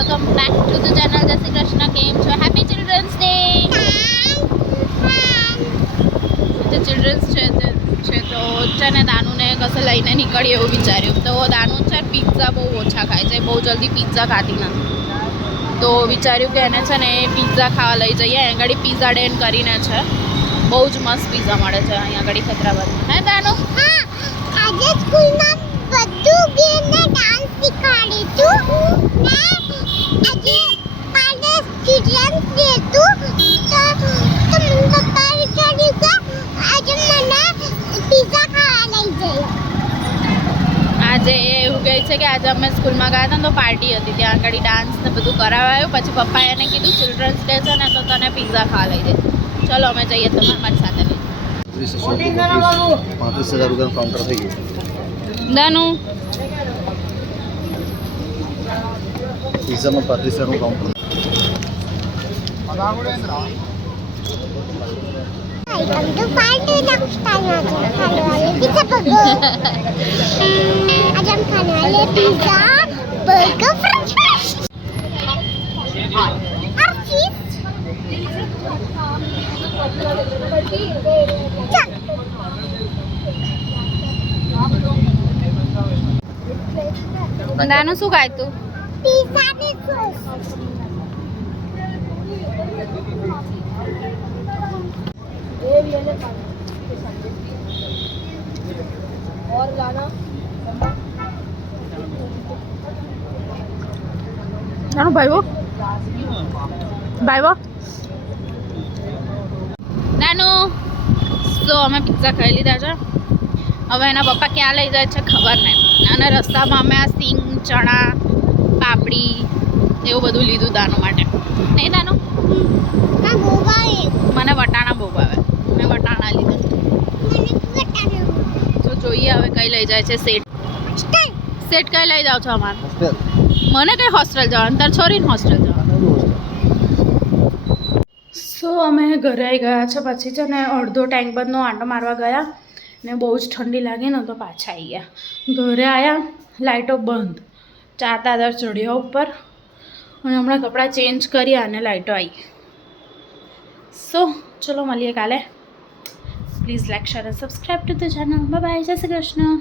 Welcome back to the channel. જય શ્રી કૃષ્ણ. કેમ છો? Happy children's day. ચિલ્ડ્રન્સ છે તો છે ને દાનુને કશે લઈને નીકળીએ એવું વિચાર્યું. તો દાનુ છે પિઝા બહુ ઓછા ખાય છે, બહુ જલ્દી પિઝા ખાતી નથી. તો વિચાર્યું કે એને છે ને પિઝા ખાવા લઈ જઈએ. અહીંયા આગળ પિઝા ડે કરીને છે, બહુ જ મસ્ત પિઝા મળે છે અહીંયા આગળ ખૈદરાબાદ. હે દાનુ? હા, આજે સ્કૂલમાં બધું ગેમને ડાન્સ શીખવાડી તું ને આજે પાડે ચિલ્ડ્રન્સ ડે તું તો પપ્પા વિચાર્યું કે આજે મને પિઝા ખાવા લઈ જઈએ. આજે એવું કહે છે કે આજે અમે સ્કૂલમાં ગયા હતા ને તો પાર્ટી હતી, ત્યાં આગળ ડાન્સ ને બધું કરાવાયું. પછી પપ્પાએ એને કીધું ચિલ્ડ્રન્સ ડે છે ને તો તને પિઝા ખાવા લઈ જાય. ચલો અમે જઈએ, તમે મારી સાથે લઈ. 35,000 રૂપિયાનું કાઉન્ટર થઈ ગયું. દાનુ પિઝામાં 35,000નું કાઉન્ટર. વેલકમ ટુ પાર્ટી લક્ષટાઈમ. ખાने वाले पिज़्ज़ा बर्गर. आज हम खाने वाले पिज़्ज़ा बर्गर फ्रेंच फ्राइज और चीज. દાનુ શું ખાય તું? पिज़्ज़ा में सॉस. और गाना દાનુ ભાઈઓ દાનુ તો અમે પિઝા ખાઈ લીધા છે. હવે એના પપ્પા ક્યાં લઈ જાય છે ખબર નહીં. અને રસ્તામાં અમે આ સિંગ, ચણા, પાપડી એવું બધું લીધું દાનુ માટે. નહીં દાનુ? ના મોબાઈલ મને વટાણા બહુ ભાવે, મેં વટાણા લીધા. મને બટાનો તો જોઈએ હવે કઈ લઈ જાય છે. સેટ કઈ લઈ જાઓ છો અમારે? મને કઈ હોસ્ટેલ જવાનું, તાર છોરીને હોસ્ટેલ જવાનું. સો અમે ઘરે આવી ગયા છે. પછી છે ને અડધો ટેન્ક બંધનો આંટો મારવા ગયા ને બહુ જ ઠંડી લાગી ને તો પાછા આવી ગયા. ઘરે આવ્યા, લાઇટો બંધ, 4 દાદર ચડ્યા ઉપર અને હમણાં કપડાં ચેન્જ કર્યા અને લાઇટો આવી. સો ચલો મળીએ કાલે. પ્લીઝ લાઈક, શેર અને subscribe to the channel. Bye bye. જય શ્રી કૃષ્ણ.